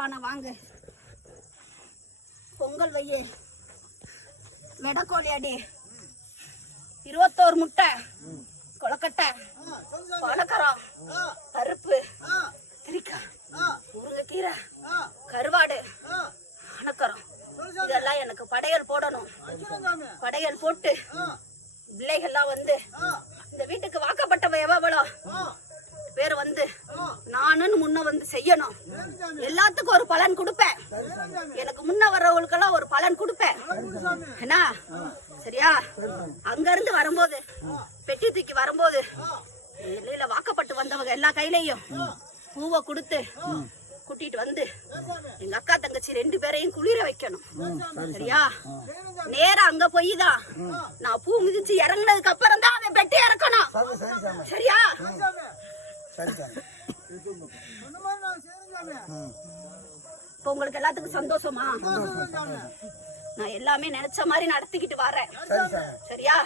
பானை வாங்க, பொங்கல் வையே, வெடக்கோழி அடி, 21 முட்டை, கொலக்கட்டை, பானக்கரம், பருப்பு, திரிக்காய், முருங்கைக்கீரை, கருவாடு, அணக்கரம், இதெல்லாம் எனக்கு படையல் போடணும். படையல் போட்டு பிள்ளைகள்லாம் வந்து இந்த வீட்டுக்கு வாக்கப்பட்டவ எவ்வளோ பேர் வந்து நானுன்னு முன்ன வந்து செய்யணும். எல்லாத்துக்கும் ஒரு பலன் கொடுப்பேன். எனக்கு முன்ன வர்றவங்களுக்கெல்லாம் ஒரு பலன் கொடுப்பேன். என்ன சரியா? அங்க இருந்து வரும்போது, பெட்டி தூக்கி வரும்போது, வெளியில வாக்கப்பட்டு வந்தவங்க எல்லா கையிலையும் பூவை கொடுத்து கூட்டிட்டு வந்து எங்க அக்கா தங்கச்சி 2 பேரையும் குளிர வைக்கணும். சரியா? நேரா அங்க போய் தான் நான் பூ மிதிச்சு இறங்குனதுக்கு அப்புறம் தான் அவன் பெட்டி இறக்கணும். சரியா? இப்ப உங்களுக்கு எல்லாத்துக்கும் சந்தோஷமா? நான் எல்லாமே நினைச்ச மாதிரி நடத்திக்கிட்டு வரேன். சரியா?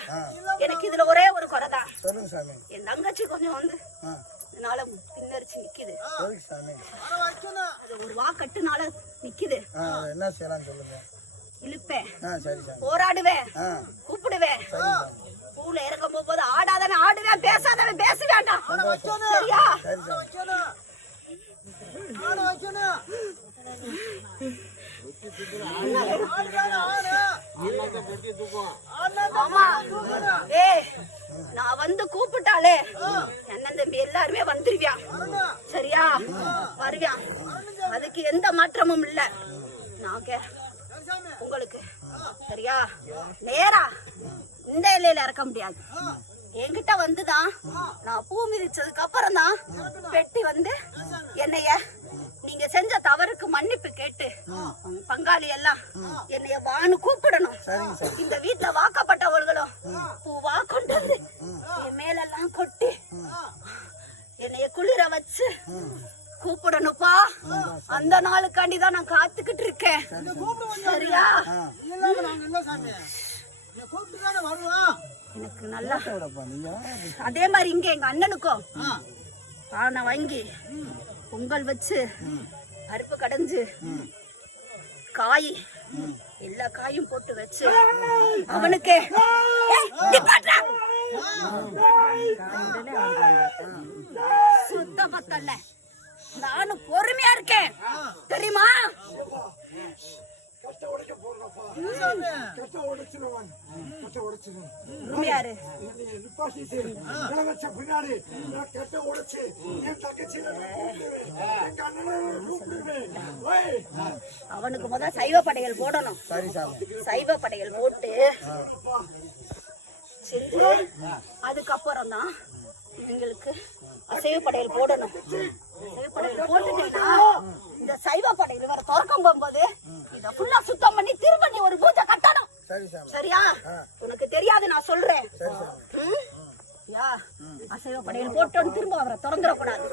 எனக்கு இதுல ஒரே ஒரு குறைதான், என் தங்கச்சி கொஞ்சம் வந்து இதனால பின்னரிச்சு நிக்குது. அது ஒரு வாக்கட்டுனால நிக்குது. என்ன செய்யலாம் சொல்லுங்க. இழுப்பேன், போராடுவேன், கூப்பிடுவேன். பூல இறக்கும் போது ஆடாதவன் ஆடுவேன், பேசாதவன் பேச வேண்டாம். சரியா? ஆமா, நான் வந்து கூப்பிட்டாலே அண்ணன் தம்பி எல்லாருமே வந்துருவியான். சரியா? வருவியான். அதுக்கு எந்த மாற்றமும் இல்ல. நாங்க உங்களுக்கு சரியா நேரா இந்த இலையில இறக்க முடியாது. என்கிட்ட வந்துதான் நான் பூ மிதிச்சதுக்கு அப்புறம் தான் பெட்டி வந்து என்னைய நீங்க செஞ்ச தவறுக்கு மன்னிப்பு கேட்டு பங்காளி எல்லாம் என்னைய வான்னு கூப்பிடணும். இந்த வீட்டுல வாக்கப்பட்டவர்களும் பூவா கொண்டு வந்து என் மேலெல்லாம் கொட்டி என்னைய குளிர வச்சு கூப்பிடணுப்பா. அந்த நாளுக்காண்டிதான் நான் காத்துக்கிட்டு இருக்கேன். சரியா? எனக்கு நல்லா அதே மாதிரி இங்க எங்க அண்ணனுக்கும் பானை வாங்கி பொங்கல் வச்சு பருப்பு கடைஞ்சு காய் எல்லா காயும் போட்டு வச்சு அவனுக்கு சுத்த பத்தல்ல. நானும் பொறுமையா இருக்கேன் தெரியுமா? அவனுக்கு முதல்ல சைவ படையல் போடணும். சைவ படையல் போட்டு செஞ்சு அதுக்கப்புறம் தான் எங்களுக்கு அசைவ படையல் போடணும். படையல் போட்டுட்டீங்கன்னா இந்த சைவ படையல் வர திறக்கும் போகும்போது இத ஃபுல்லா சுத்தம் பண்ணி திரும்ப நீ ஒரு பூஜை கட்டணும். சரியா? உனக்கு தெரியாது நான் சொல்றேன். அசைவ படையல் போட்டு திரும்ப அவரை திறந்துடக்கூடாது.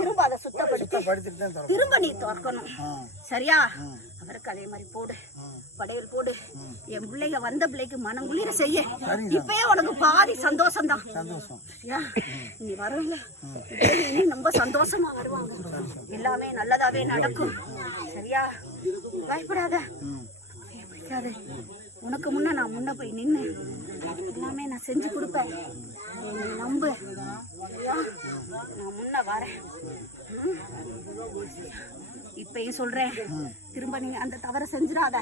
திரும்ப அதை சுத்தப்படுத்தி திரும்ப நீ திறக்கணும். சரியா? அவருக்கு அதே மாதிரி போடு, படையல் போடு. என் பிள்ளைங்க வந்த பிள்ளைக்கு மனம் குளிர செய்ய. இப்பயே உனக்கு பாதி சந்தோஷம் தான். சரியா? நீ வருவாங்க, இன்னும் ரொம்ப சந்தோஷமா வருவாங்க. எல்லாமே நல்லதாவே நடக்கும். சரியா? பயப்படாத, உனக்கு முன்ன நான் முன்ன போய் நின்று எல்லாமே நான் செஞ்சு கொடுப்பேன். நீ நம்பு. சரியா? நான் முன்ன வரேன். இப்பயும் சொல்றேன், திரும்ப நீ அந்த தவறை செஞ்சிடாத.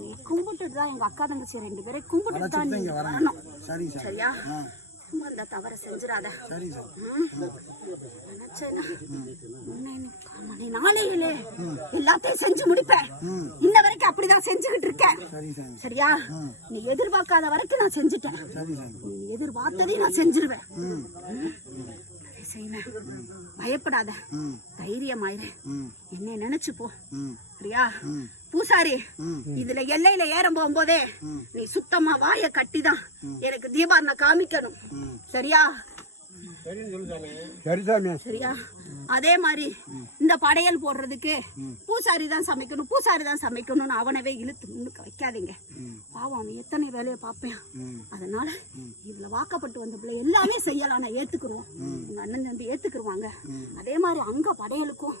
நீ கும்பிட்டுதான் எங்க அக்கா தங்கச்சி 2 பேரை கும்பிட்டு தான் நீ வரணும். சரியா? அந்த தவறை செஞ்சிடாத. நாளையிலே எல்லாத்தையும் செஞ்சு முடிப்பேன். இன்ன வரைக்கும் அப்படிதான் செஞ்சுக்கிட்டு இருக்கேன். சரியா? நீ எதிர்பார்க்காத வரைக்கும் நான் செஞ்சுட்டேன். நீ எதிர்பார்த்ததையும் நான் செஞ்சிருவேன். பயப்படாத, தைரியமாயிரு. என்ன நினைச்சு போ. சரியா? பூசாரி, இதுல எல்லையில ஏறம் போகும்போதே நீ சுத்தமா வாய கட்டிதான் எனக்கு தீபாவளி காமிக்கணும். சரியா? சரியா? அதே மாதிரி இந்த படையல் போடுறதுக்கு பூசாரி தான் சமைக்கணும், பூசாரி தான் சமைக்கணும்னு அவனவே இழுத்து முன்னுக்கு வைக்காதீங்க. பாவம், அவன் எத்தனை வேலையை பார்ப்பேன். அதனால இதுல வாக்கப்பட்டு வந்த பிள்ளை எல்லாமே செய்யலாம், நான் ஏத்துக்குருவோம். உங்க அண்ணன் தம்பி ஏத்துக்குருவாங்க. அதே மாதிரி அங்க படையலுக்கும்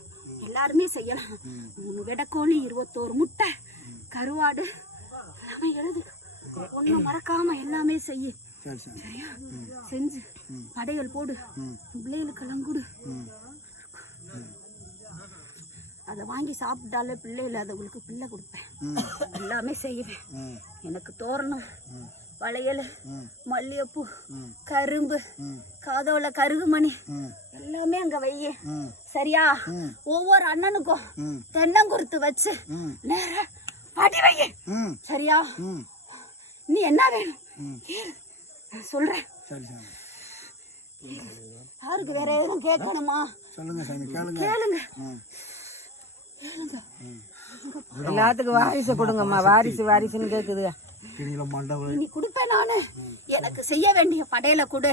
எல்லாருமே செய்யலாம். 3 வெடக்கோழி, 21 முட்டை, கருவாடு எல்லாமே எழுது. ஒன்றும் மறக்காம எல்லாமே செய்ய. சரியா? செஞ்சு படையல் போடு, பிள்ளைகளுக்கெல்லாம் கொடு. அதை வாங்கி சாப்பிட்டாலே பிள்ளை இல்லாதவங்களுக்கு பிள்ளை கொடுப்பேன். எல்லாமே செய்வேன். எனக்கு தோரணம், வளையல், மல்லிகைப்பூ, கரும்பு, காதோல கருகுமணி எல்லாமே அங்க வைய. சரியா? ஒவ்வொரு அண்ணனுக்கும் தென்னங்குருத்து வச்சு நேர அடி வைய. சரியா? நீ என்ன வேணும் சொல்றேன். யாருக்கு வேற எதுவும் கேட்கணுமா? கேளுங்க. எல்லாத்துக்கும் வாரிசு கொடுங்கம்மா. வாரிசுன்னு கேக்குது. நீ கொடுப்பேன் நானு. எனக்கு செய்ய வேண்டிய படையில கொடு,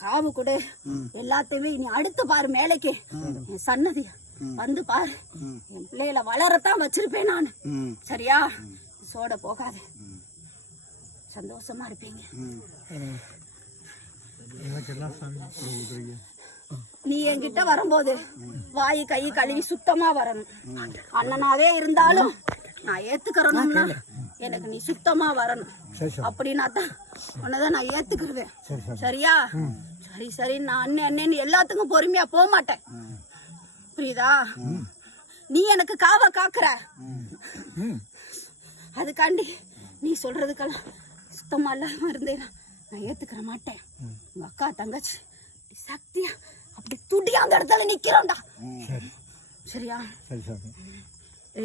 காவு கொடு, எல்லாத்தையுமே நீ அடுத்து பாரு. மேலைக்கு என் சன்னதி வந்து பாரு. என் பிள்ளைகளை வளரத்தான் வச்சிருப்பேன் நானு. சரியா? சோட போகாது. சந்தோஷமா இருப்பீங்க. நீ என்கிட்ட வரும்போது வாய் கை கழுவி சுத்தமா வரணும். அண்ணனாவே இருந்தாலும் நான் ஏத்துக்கிறோம்னா எனக்கு நீ சுத்தமா வரணும். அப்படின்னா தான் உன்னதான் நான் ஏத்துக்கிடுவேன். சரியா? சரி நான் அண்ணன் எல்லாத்துக்கும் பொறுமையா போக மாட்டேன். புரியுதா? நீ எனக்கு காவ காக்குற, அதுக்காண்டி நீ சொல்றதுக்கெல்லாம் சுத்தமா இல்லாம இருந்தேன் நான் ஏத்துக்கிற மாட்டேன். உங்க அக்கா தங்கச்சி சக்தியா அப்படி துடி அந்த இடத்துல நிக்கிறோம்டா. சரியா?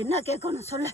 என்ன கேட்கணும் சொல்ல.